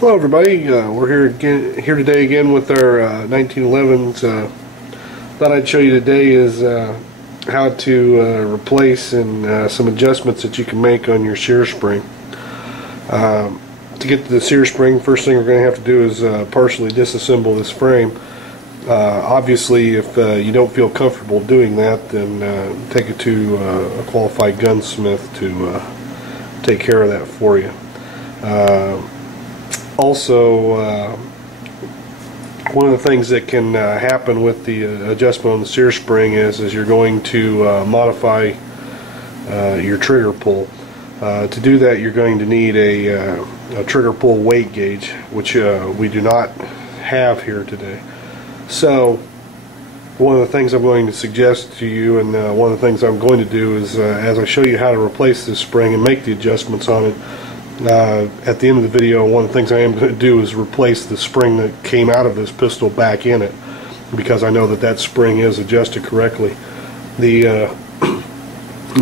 Hello everybody, we're here today again with our 1911s. Thought I'd show you today is how to replace and some adjustments that you can make on your Sear Spring. To get to the Sear Spring, first thing we're going to have to do is partially disassemble this frame. Obviously, if you don't feel comfortable doing that, then take it to a qualified gunsmith to take care of that for you. Also, one of the things that can happen with the adjustment on the Sear Spring is you're going to modify your trigger pull. To do that, you're going to need a trigger pull weight gauge, which we do not have here today. So one of the things I'm going to suggest to you, and one of the things I'm going to do is as I show you how to replace this spring and make the adjustments on it, at the end of the video, one of the things I am going to do is replace the spring that came out of this pistol back in it, because I know that that spring is adjusted correctly. The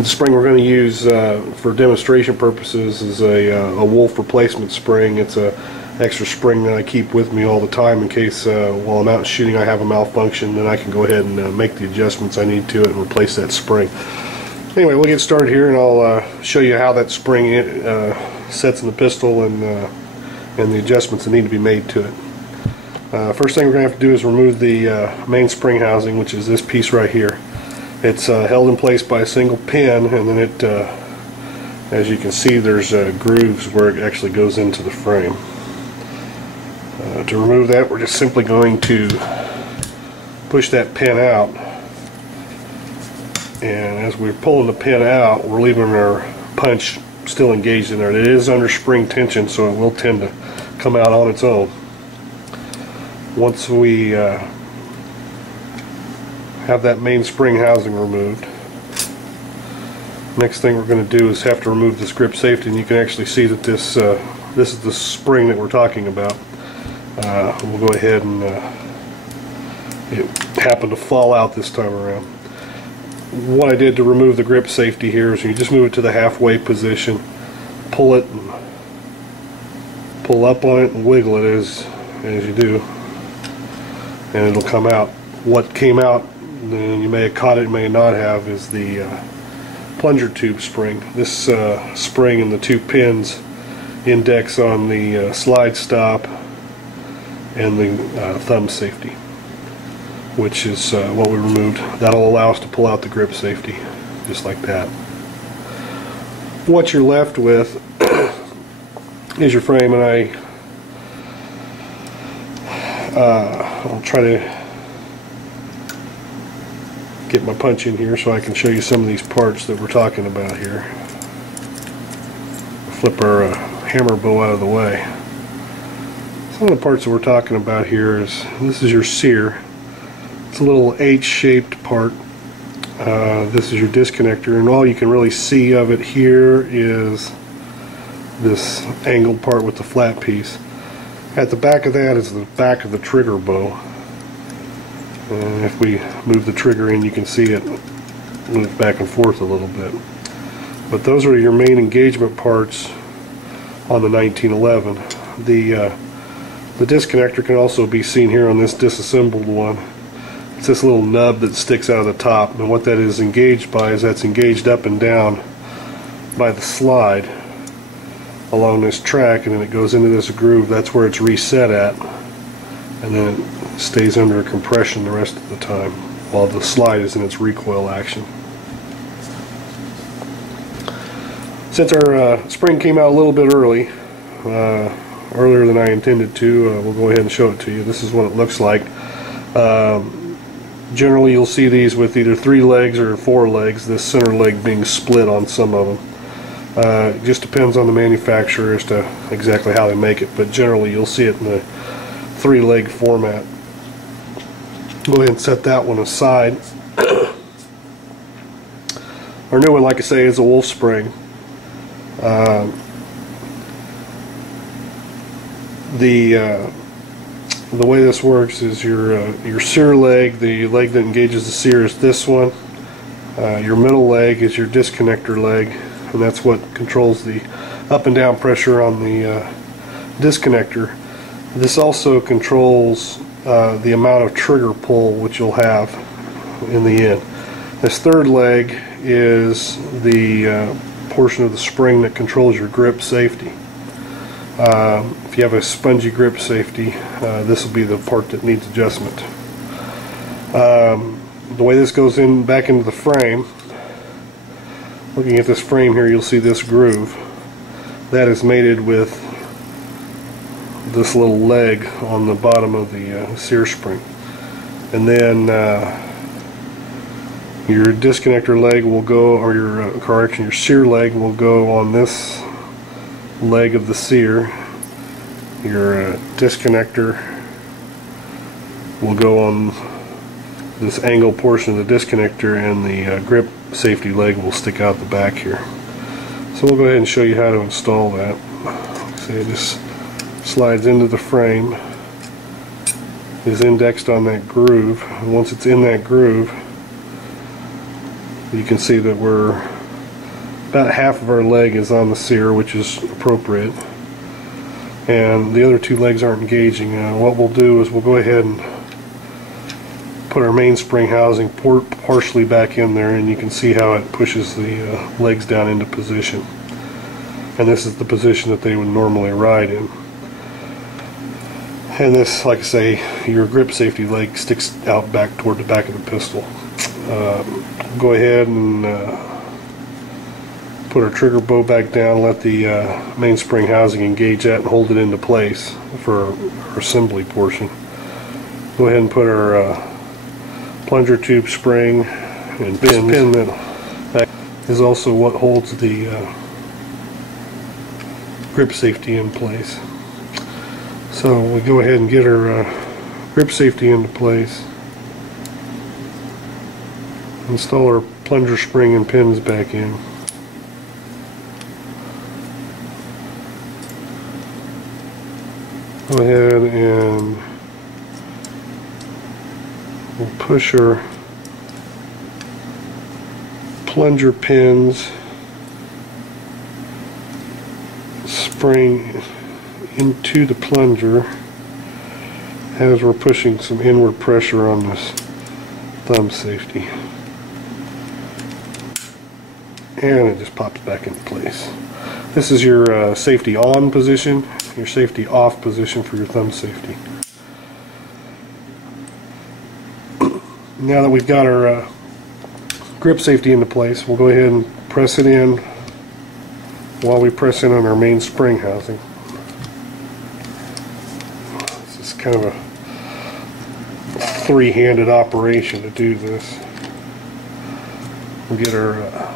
spring we're going to use for demonstration purposes is a Wolf replacement spring. It's a extra spring that I keep with me all the time in case while I'm out shooting I have a malfunction. Then I can go ahead and make the adjustments I need to it and replace that spring. Anyway, we'll get started here, and I'll show you how that spring sets in the pistol and the adjustments that need to be made to it. First thing we're going to have to do is remove the main spring housing, which is this piece right here. It's held in place by a single pin, and then it, as you can see, there's grooves where it actually goes into the frame. To remove that, we're just simply going to push that pin out. And as we're pulling the pin out, we're leaving our punch still engaged in there. It is under spring tension, so it will tend to come out on its own. Once we have that main spring housing removed, next thing we're going to do is have to remove this grip safety, and you can actually see that this is the spring that we're talking about. We'll go ahead and it happened to fall out this time around. What I did to remove the grip safety here is you just move it to the halfway position, pull it, and pull up on it and wiggle it as you do, and it'll come out. What came out, you may have caught it, may not have, is the plunger tube spring. This spring and the two pins index on the slide stop and the thumb safety, which is what we removed. That'll allow us to pull out the grip safety just like that. What you're left with is your frame, and I'll try to get my punch in here so I can show you some of these parts that we're talking about here. Flip our hammer bow out of the way. Some of the parts that we're talking about here is, this is your sear. It's a little H-shaped part. This is your disconnector, and all you can really see of it here is this angled part with the flat piece. At the back of that is the back of the trigger bow. And if we move the trigger in, you can see it move back and forth a little bit. But those are your main engagement parts on the 1911. The disconnector can also be seen here on this disassembled one. It's this little nub that sticks out of the top, and what that is engaged by is that's engaged up and down by the slide along this track, and then it goes into this groove. That's where it's reset at, and then it stays under a compression the rest of the time while the slide is in its recoil action. Since our spring came out a little bit earlier than I intended to, we'll go ahead and show it to you. This is what it looks like. Generally you'll see these with either 3 legs or 4 legs, this center leg being split on some of them. It just depends on the manufacturer as to exactly how they make it, but generally you'll see it in the 3-leg format. Go ahead and set that one aside. Our new one, like I say, is a Wolf spring. The way this works is your sear leg, the leg that engages the sear, is this one. Your middle leg is your disconnector leg, and that's what controls the up and down pressure on the disconnector. This also controls the amount of trigger pull which you'll have in the end. This third leg is the portion of the spring that controls your grip safety. If you have a spongy grip safety, this will be the part that needs adjustment. The way this goes in back into the frame, looking at this frame here, you'll see this groove. That is mated with this little leg on the bottom of the Sear Spring. And then your disconnector leg will go, or your Sear leg will go on this leg of the Sear. Your disconnector will go on this angle portion of the disconnector, and the grip safety leg will stick out the back here. So we'll go ahead and show you how to install that. See, it just slides into the frame, is indexed on that groove, and once it's in that groove, you can see that we're about half of our leg is on the Sear, which is appropriate, and the other two legs aren't engaging. What we'll do is we'll go ahead and put our mainspring housing partially back in there, and you can see how it pushes the legs down into position. And this is the position that they would normally ride in. And this, like I say, your grip safety leg sticks out back toward the back of the pistol. Go ahead and put our trigger bow back down, let the mainspring housing engage that and hold it into place for our assembly portion. Go ahead and put our plunger tube spring and pin that is also what holds the grip safety in place. So we go ahead and get our grip safety into place, install our plunger spring and pins back in. Go ahead and we'll push our plunger pins, spring into the plunger as we're pushing some inward pressure on this thumb safety. And it just pops back into place. This is your safety on position, your safety off position for your thumb safety. Now that we've got our grip safety into place, we'll go ahead and press it in while we press in on our main spring housing. This is kind of a three-handed operation to do this. We'll get our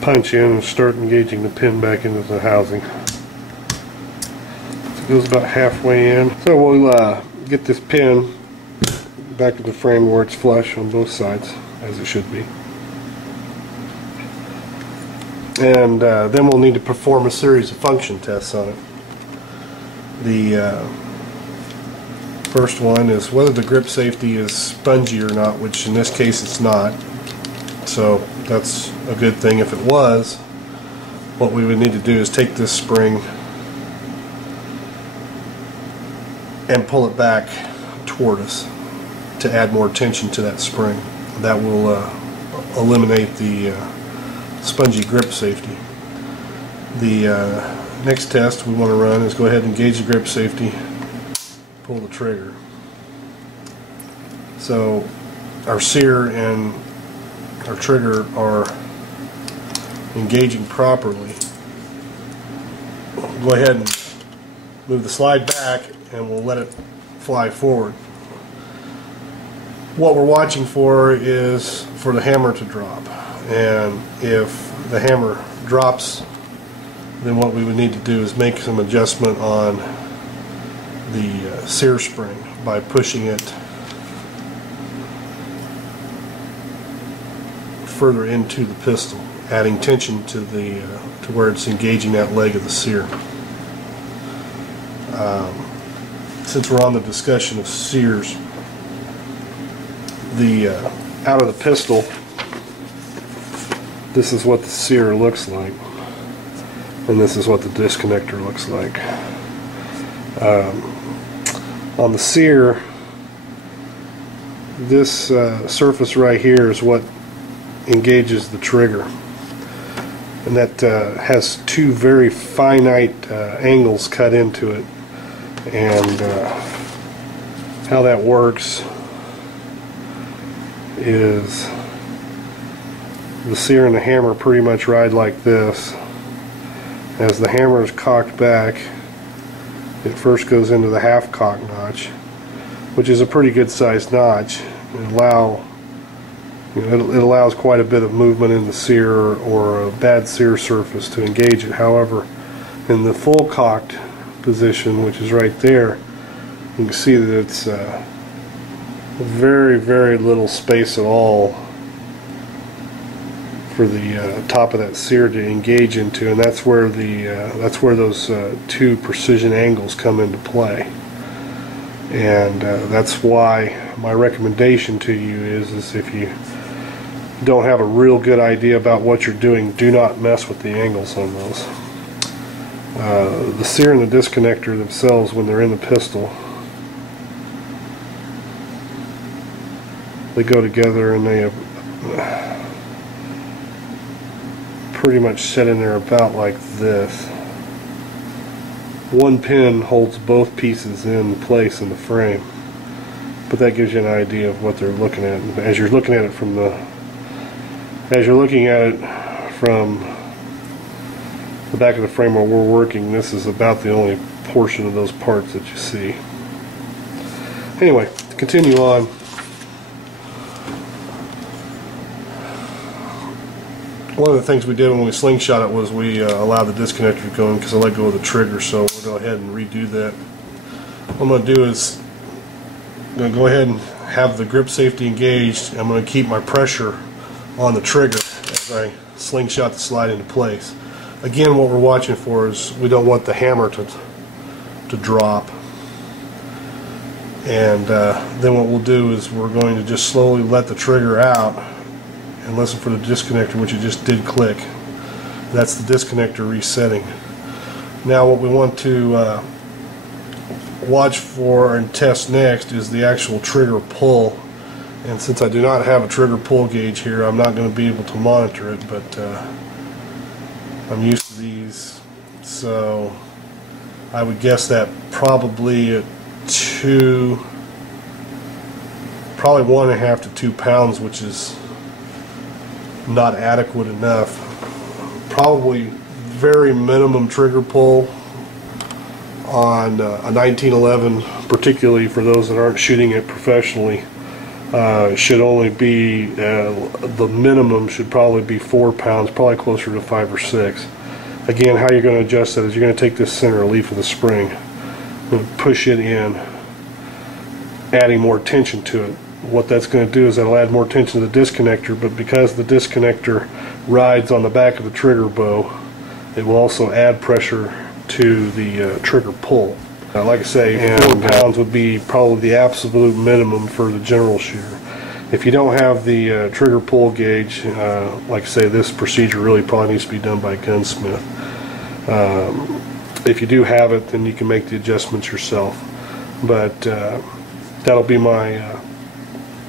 punch in and start engaging the pin back into the housing. It goes about halfway in. So we'll get this pin back to the frame where it's flush on both sides, as it should be. And then we'll need to perform a series of function tests on it. The first one is whether the grip safety is spongy or not, which in this case it's not. So that's a good thing. If it was, what we would need to do is take this spring and pull it back toward us to add more tension to that spring. That will eliminate the spongy grip safety. The next test we want to run is go ahead and engage the grip safety, pull the trigger. So our Sear and our trigger are engaging properly. Go ahead and move the slide back and we'll let it fly forward. What we're watching for is for the hammer to drop, and if the hammer drops, then what we would need to do is make some adjustment on the Sear spring by pushing it further into the pistol, adding tension to the to where it's engaging that leg of the Sear. Since we're on the discussion of Sears, the out of the pistol this is what the sear looks like, and this is what the disconnector looks like. On the sear, this surface right here is what engages the trigger, and that has two very finite angles cut into it. And how that works is the sear and the hammer pretty much ride like this. As the hammer is cocked back, it first goes into the half cock notch, which is a pretty good sized notch. It allows quite a bit of movement in the sear or a bad sear surface to engage it. However, in the full cocked position, which is right there, you can see that it's very, very little space at all for the top of that sear to engage into, and that's where those two precision angles come into play. And that's why my recommendation to you is if you don't have a real good idea about what you're doing, do not mess with the angles on those. The sear and the disconnector themselves, when they're in the pistol, they go together, and they pretty much set in there about like this. One pin holds both pieces in place in the frame, but that gives you an idea of what they're looking at. And as you're looking at it from the back of the frame where we're working, this is about the only portion of those parts that you see. Anyway, to continue on, one of the things we did when we slingshot it was we allowed the disconnector to go in because I let go of the trigger, so we'll go ahead and redo that. What I'm going to do is I'm going to go ahead and have the grip safety engaged. I'm going to keep my pressure on the trigger as I slingshot the slide into place. Again, what we're watching for is we don't want the hammer to drop. And then what we'll do is we're going to just slowly let the trigger out and listen for the disconnector, which it just did click. That's the disconnector resetting. Now what we want to watch for and test next is the actual trigger pull. And since I do not have a trigger pull gauge here, I'm not going to be able to monitor it, but I'm used to these, so I would guess that probably at probably 1.5 to 2 pounds, which is not adequate enough. Probably very minimum trigger pull on a 1911, particularly for those that aren't shooting it professionally, should only be, the minimum should probably be 4 pounds, probably closer to 5 or 6. Again, how you're going to adjust that is you're going to take this center leaf of the spring and push it in, adding more tension to it. What that's going to do is that'll add more tension to the disconnector, but because the disconnector rides on the back of the trigger bow, it will also add pressure to the trigger pull. Like I say, 4 pounds would be probably the absolute minimum for the general shooter. If you don't have the trigger pull gauge, like I say, this procedure really probably needs to be done by a gunsmith. If you do have it, then you can make the adjustments yourself. But that'll be my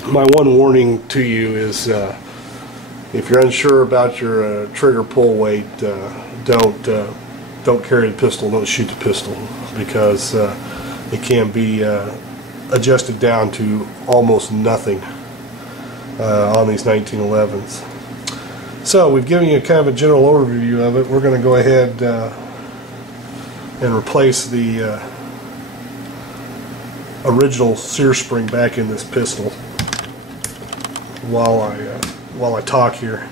one warning to you is if you're unsure about your trigger pull weight, don't carry the pistol, don't shoot the pistol, because it can be adjusted down to almost nothing on these 1911s. So we've given you kind of a general overview of it. We're going to go ahead and replace the original Sear Spring back in this pistol while I talk here.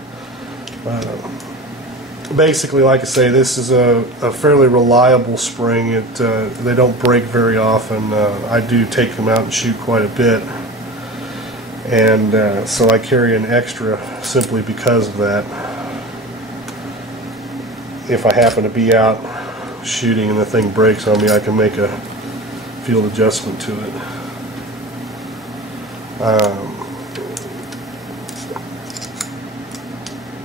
Basically, like I say, this is a fairly reliable spring. They don't break very often. I do take them out and shoot quite a bit, and so I carry an extra simply because of that. If I happen to be out shooting and the thing breaks on me, I can make a field adjustment to it.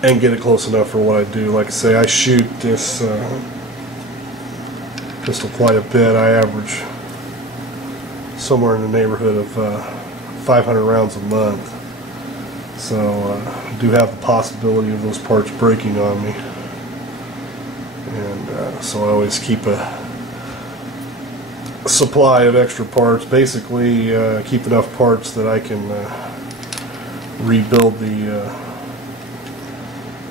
and get it close enough for what I do. Like I say, I shoot this pistol quite a bit. I average somewhere in the neighborhood of 500 rounds a month. So I do have the possibility of those parts breaking on me. And so I always keep a supply of extra parts. Basically keep enough parts that I can rebuild the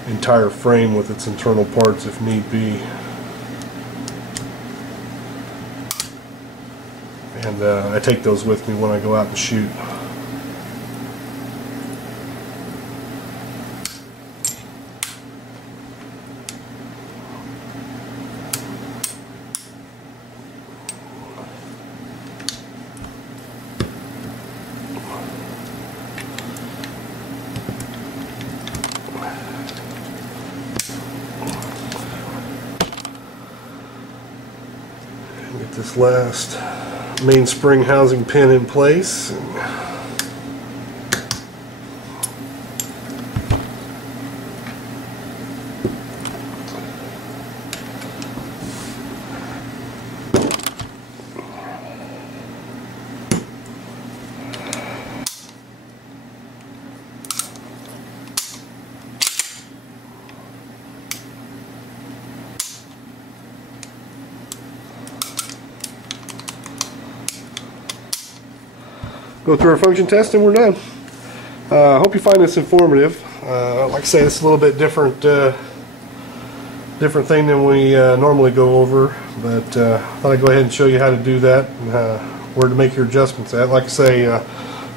entire frame with its internal parts if need be. And I take those with me when I go out and shoot. Get this last mainspring housing pin in place. Go through our function test and we're done. I hope you find this informative. Like I say, it's a little bit different different thing than we normally go over, but I thought I'd go ahead and show you how to do that and where to make your adjustments at. Like I say,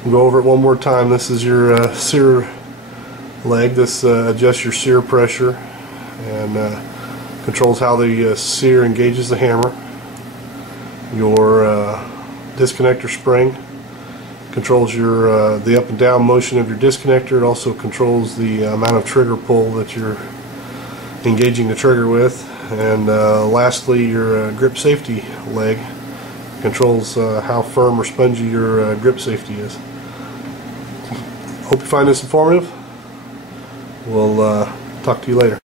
we'll go over it one more time. This is your sear leg. This adjusts your sear pressure and controls how the sear engages the hammer. Your disconnector spring controls your the up and down motion of your disconnector. It also controls the amount of trigger pull that you're engaging the trigger with. And lastly, your grip safety leg controls how firm or spongy your grip safety is. Hope you find this informative. We'll talk to you later.